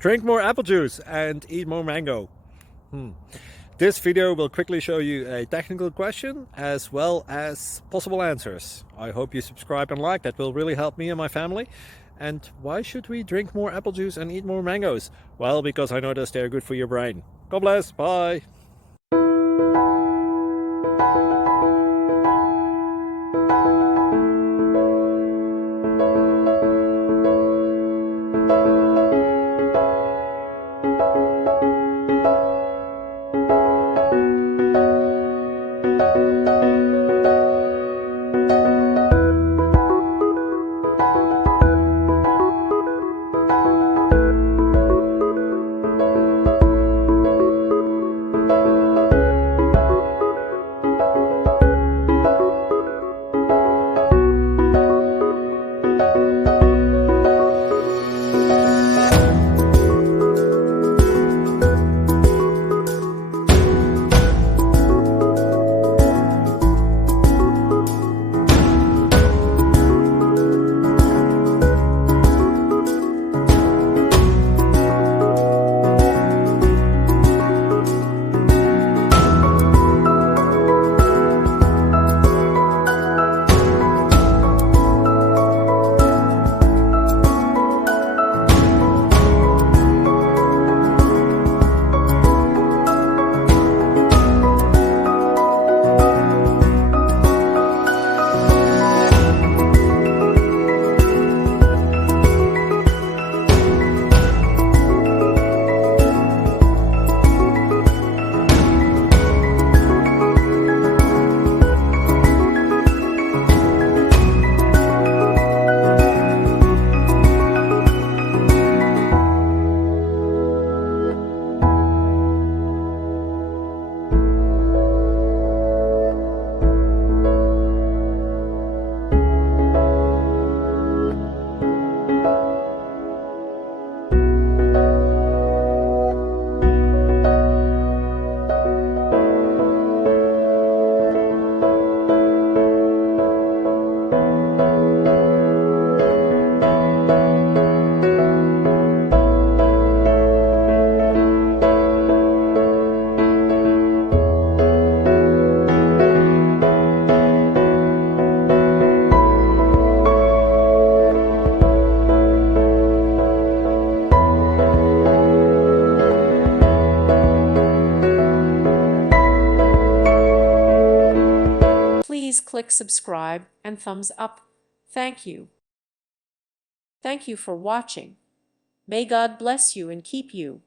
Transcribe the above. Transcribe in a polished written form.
Drink more apple juice and eat more mango. This video will quickly show you a technical question as well as possible answers. I hope you subscribe and like, that will really help me and my family. And why should we drink more apple juice and eat more mangoes? Well, because I noticed they're good for your brain. God bless, bye! Please click subscribe and thumbs up. Thank you. Thank you for watching. May God bless you and keep you.